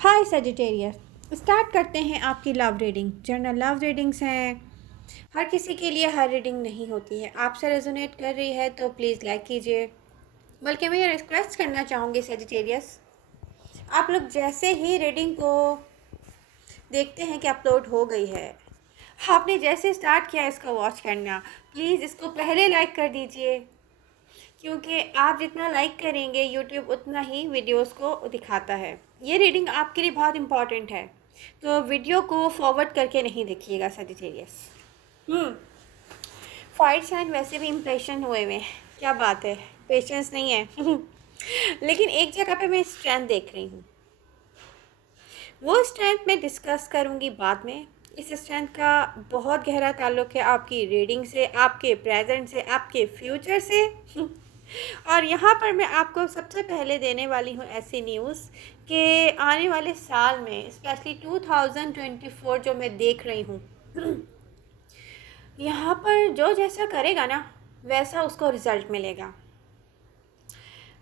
हाय Sagittarius. Start करते हैं आपकी love reading. General love readings हैं, हर किसी के लिए हर रीडिंग नहीं होती है। आपसे रेजोनेट कर रही है तो प्लीज़ लाइक कीजिए। बल्कि मैं ये रिक्वेस्ट करना चाहूँगी सजिटेरियस, आप लोग जैसे ही रीडिंग को देखते हैं कि अपलोड हो गई है, आपने जैसे स्टार्ट किया इसका वॉच करना, प्लीज़ इसको पहले लाइक कर दीजिए, क्योंकि आप जितना लाइक करेंगे यूट्यूब उतना ही वीडियोस को दिखाता है। ये रीडिंग आपके लिए बहुत इम्पॉर्टेंट है, तो वीडियो को फॉरवर्ड करके नहीं देखिएगा सजिटेरियस। फाइट साइन वैसे भी इम्प्रेशन हुए हुए, क्या बात है, पेशेंस नहीं है। लेकिन एक जगह पे मैं स्ट्रेंथ देख रही हूँ, वो स्ट्रेंथ मैं डिस्कस करूँगी बाद में। इस स्ट्रेंथ का बहुत गहरा ताल्लुक़ है आपकी रीडिंग से, आपके प्रेजेंट से, आपके फ्यूचर से। और यहाँ पर मैं आपको सबसे पहले देने वाली हूँ ऐसी न्यूज़ कि आने वाले साल में, स्पेशली 2024 जो मैं देख रही हूँ, यहाँ पर जो जैसा करेगा ना वैसा उसको रिज़ल्ट मिलेगा।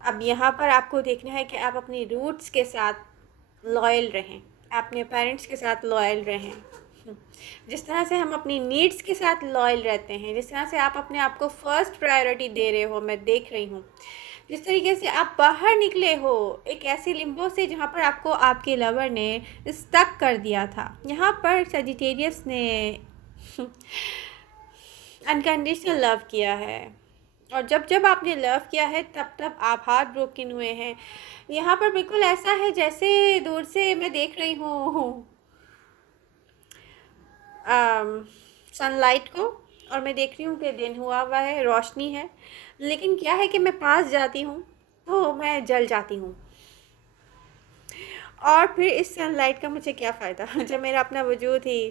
अब यहाँ पर आपको देखना है कि आप अपनी रूट्स के साथ लॉयल रहें, अपने पेरेंट्स के साथ लॉयल रहें। जिस तरह से हम अपनी नीड्स के साथ लॉयल रहते हैं, जिस तरह से आप अपने आप को फर्स्ट प्रायोरिटी दे रहे हो, मैं देख रही हूँ जिस तरीके से आप बाहर निकले हो एक ऐसी लिम्बो से जहाँ पर आपको आपके लवर ने स्टक कर दिया था। यहाँ पर सजिटेरियस ने अनकंडीशनल लव किया है, और जब जब आपने लव किया है तब तब आप हार्ट ब्रोकन हुए हैं। यहाँ पर बिल्कुल ऐसा है जैसे दूर से मैं देख रही हूँ सनलाइट को, और मैं देख रही हूँ कि दिन हुआ है, रोशनी है, लेकिन क्या है कि मैं पास जाती हूँ तो मैं जल जाती हूँ। और फिर इस सनलाइट का मुझे क्या फ़ायदा जब मेरा अपना वजूद ही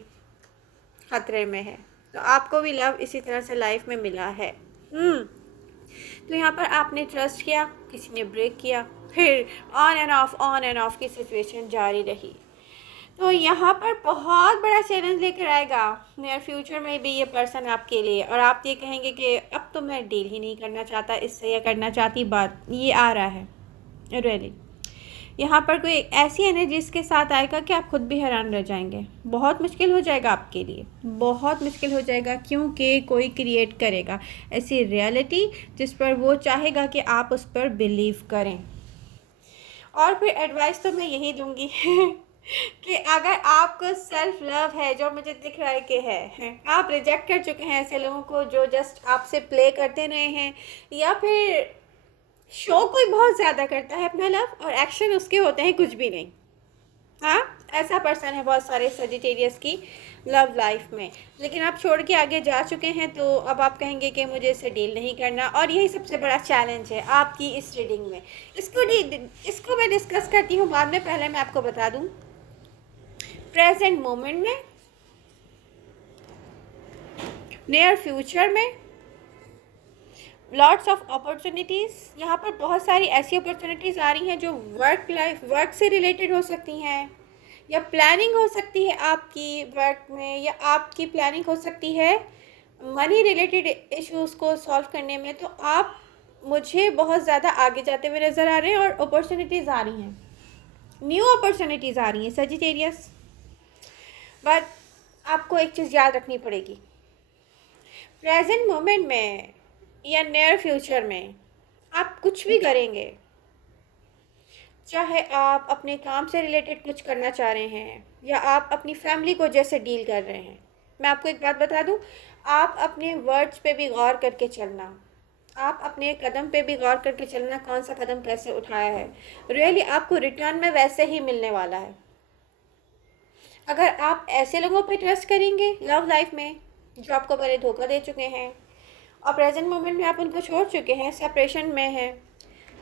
ख़तरे में है। तो आपको भी लव इसी तरह से लाइफ में मिला है। तो यहाँ पर आपने ट्रस्ट किया, किसी ने ब्रेक किया, फिर ऑन एंड ऑफ की सिचुएशन जारी रही। तो यहाँ पर बहुत बड़ा चैलेंज लेकर आएगा नियर फ्यूचर में भी ये पर्सन आपके लिए, और आप ये कहेंगे कि अब तो मैं डील ही नहीं करना चाहता इससे, या करना चाहती, बात ये आ रहा है रियली। यहाँ पर कोई ऐसी एनर्जी इसके साथ आएगा कि आप खुद भी हैरान रह जाएंगे। बहुत मुश्किल हो जाएगा आपके लिए, बहुत मुश्किल हो जाएगा, क्योंकि कोई क्रिएट करेगा ऐसी रियलिटी जिस पर वो चाहेगा कि आप उस पर बिलीव करें। और फिर एडवाइस तो मैं यही दूंगी कि अगर आपको सेल्फ लव है, जो मुझे दिख रहा है कि है, आप रिजेक्ट कर चुके हैं ऐसे लोगों को जो जस्ट आपसे प्ले करते रहे हैं, या फिर शो कोई बहुत ज़्यादा करता है अपना लव और एक्शन उसके होते हैं कुछ भी नहीं। हाँ, ऐसा पर्सन है बहुत सारे सजिटेरियस की लव लाइफ में, लेकिन आप छोड़ के आगे जा चुके हैं, तो अब आप कहेंगे कि मुझे इससे डील नहीं करना। और यही सबसे बड़ा चैलेंज है आपकी इस रीडिंग में। इसको मैं डिस्कस करती हूँ बाद में, पहले मैं आपको बता दूँ प्रेजेंट मोमेंट में, नियर फ्यूचर में लॉट्स ऑफ अपॉर्चुनिटीज़। यहाँ पर बहुत सारी ऐसी अपॉर्चुनिटीज़ आ रही हैं जो वर्क से रिलेटेड हो सकती हैं, या प्लानिंग हो सकती है आपकी वर्क में, या आपकी प्लानिंग हो सकती है मनी रिलेटेड इश्यूज़ को सॉल्व करने में। तो आप मुझे बहुत ज़्यादा आगे जाते हुए नज़र आ रहे हैं, और अपॉर्चुनिटीज़ आ रही हैं, न्यू अपॉर्चुनिटीज़ आ रही हैं सजिटेरियस। बट आपको एक चीज़ याद रखनी पड़ेगी, प्रेजेंट मोमेंट में या नियर फ्यूचर में आप कुछ भी करेंगे, चाहे आप अपने काम से रिलेटेड कुछ करना चाह रहे हैं, या आप अपनी फैमिली को जैसे डील कर रहे हैं, मैं आपको एक बात बता दूं, आप अपने वर्ड्स पे भी गौर करके चलना, आप अपने कदम पे भी गौर करके चलना, कौन सा कदम कैसे उठाया है। रियली आपको रिटर्न में वैसे ही मिलने वाला है। अगर आप ऐसे लोगों पे ट्रस्ट करेंगे लव लाइफ में जो आपको पहले धोखा दे चुके हैं, और प्रेजेंट मोमेंट में आप उनको छोड़ चुके हैं, सेपरेशन में हैं,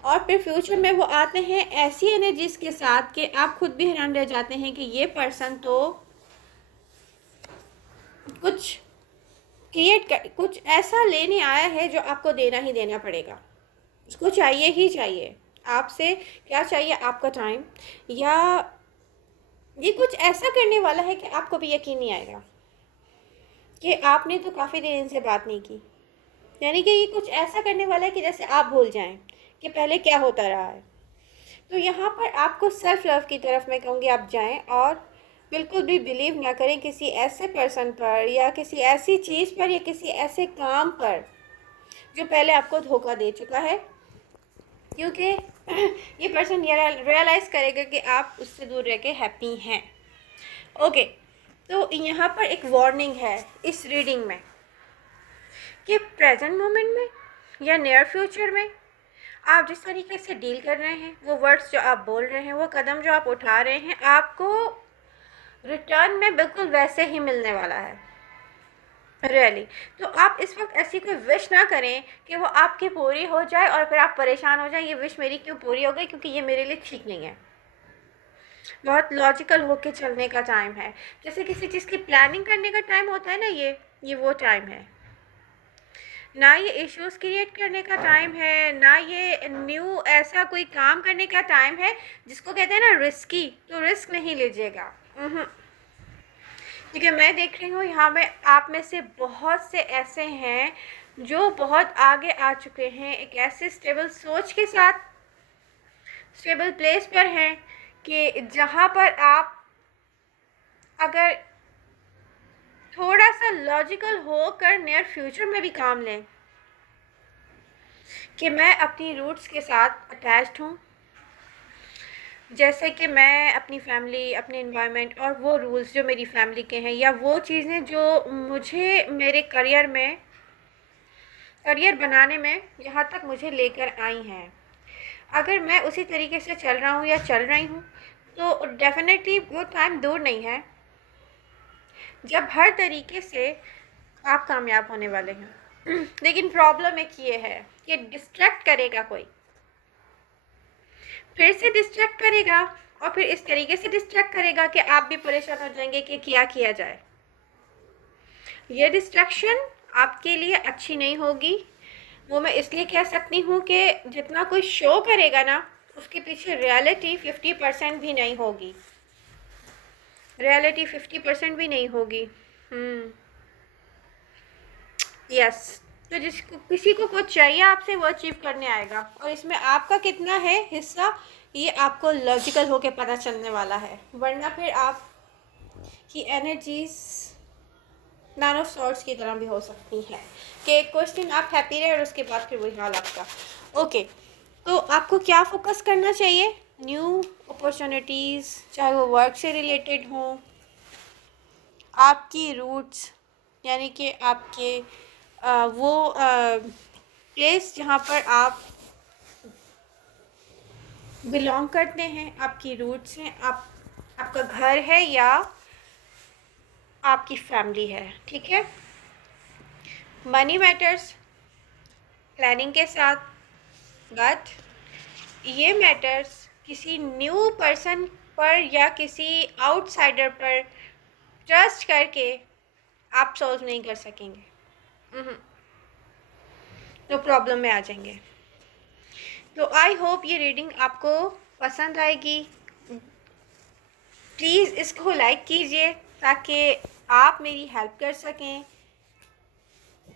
और फिर फ्यूचर में वो आते हैं ऐसी एनर्जीज के साथ कि आप खुद भी हैरान रह जाते हैं कि ये पर्सन तो कुछ कुछ ऐसा लेने आया है जो आपको देना ही देना पड़ेगा। उसको चाहिए ही चाहिए। आपसे क्या चाहिए? आपका टाइम, या ये कुछ ऐसा करने वाला है कि आपको भी यकीन नहीं आएगा कि आपने तो काफ़ी देर इनसे बात नहीं की। यानी कि ये कुछ ऐसा करने वाला है कि जैसे आप भूल जाएं कि पहले क्या होता रहा है। तो यहाँ पर आपको सेल्फ लव की तरफ मैं कहूँगी आप जाएं, और बिल्कुल भी बिलीव ना करें किसी ऐसे पर्सन पर या किसी ऐसी चीज़ पर या किसी ऐसे काम पर जो पहले आपको धोखा दे चुका है, क्योंकि ये पर्सन रियलाइज़ करेगा कि आप उससे दूर रह के हैप्पी हैं। ओके, तो यहाँ पर एक वार्निंग है इस रीडिंग में कि प्रेजेंट मोमेंट में या नियर फ्यूचर में आप जिस तरीके से डील कर रहे हैं, वो वर्ड्स जो आप बोल रहे हैं, वो कदम जो आप उठा रहे हैं, आपको रिटर्न में बिल्कुल वैसे ही मिलने वाला है रियली। तो आप इस वक्त ऐसी कोई विश ना करें कि वो आपकी पूरी हो जाए और फिर आप परेशान हो जाए, ये विश मेरी क्यों पूरी हो गई, क्योंकि ये मेरे लिए ठीक नहीं है। बहुत लॉजिकल होके चलने का टाइम है, जैसे किसी चीज़ की प्लानिंग करने का टाइम होता है ना, ये वो टाइम है ना। ये इश्यूज़ क्रिएट करने का टाइम है ना, ये न्यू ऐसा कोई काम करने का टाइम है जिसको कहते हैं ना रिस्की। तो रिस्क नहीं लीजिएगा, क्योंकि मैं देख रही हूँ यहाँ में आप में से बहुत से ऐसे हैं जो बहुत आगे आ चुके हैं, एक ऐसे स्टेबल सोच के साथ स्टेबल प्लेस पर हैं कि जहाँ पर आप अगर थोड़ा सा लॉजिकल होकर नियर फ्यूचर में भी काम लें कि मैं अपनी रूट्स के साथ अटैच्ड हूँ, जैसे कि मैं अपनी फैमिली, अपने इन्वायरमेंट और वो रूल्स जो मेरी फैमिली के हैं, या वो चीज़ें जो मुझे मेरे करियर बनाने में यहाँ तक मुझे लेकर आई हैं, अगर मैं उसी तरीके से चल रहा हूँ या चल रही हूँ, तो डेफिनेटली वो टाइम दूर नहीं है जब हर तरीके से आप कामयाब होने वाले हैं। लेकिन प्रॉब्लम एक ये है कि डिस्ट्रैक्ट करेगा कोई, फिर से डिस्ट्रैक्ट करेगा, और फिर इस तरीके से डिस्ट्रैक्ट करेगा कि आप भी परेशान हो जाएंगे कि क्या किया जाए। ये डिस्ट्रैक्शन आपके लिए अच्छी नहीं होगी। वो मैं इसलिए कह सकती हूँ कि जितना कोई शो करेगा ना, उसके पीछे रियलिटी 50% भी नहीं होगी, रियलिटी 50% भी नहीं होगी। यस, तो जिसको किसी को कुछ चाहिए आपसे, वो अचीव करने आएगा, और इसमें आपका कितना है हिस्सा, ये आपको लॉजिकल होके पता चलने वाला है। वरना फिर आप की एनर्जीज नाइन ऑफ सॉर्ट्स की तरह भी हो सकती है कि कुछ दिन आप हैप्पी रहे और उसके बाद फिर वही हाल आपका। ओके, तो आपको क्या फोकस करना चाहिए? न्यू अपॉर्चुनिटीज़, चाहे वो वर्क से रिलेटेड हों, आपकी रूट्स यानी कि आपके वो प्लेस जहाँ पर आप बिलोंग करते हैं, आपकी रूट्स हैं, आपका घर है या आपकी फैमिली है, ठीक है। मनी मैटर्स प्लानिंग के साथ, बट ये मैटर्स किसी न्यू पर्सन पर या किसी आउटसाइडर पर ट्रस्ट करके आप सॉल्व नहीं कर सकेंगे, तो प्रॉब्लम में आ जाएंगे। तो आई होप ये रीडिंग आपको पसंद आएगी। प्लीज़ इसको लाइक कीजिए ताकि आप मेरी हेल्प कर सकें,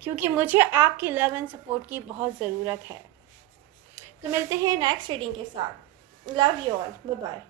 क्योंकि मुझे आपकी लव एंड सपोर्ट की बहुत ज़रूरत है। तो मिलते हैं नेक्स्ट रीडिंग के साथ। Love you all, bye bye.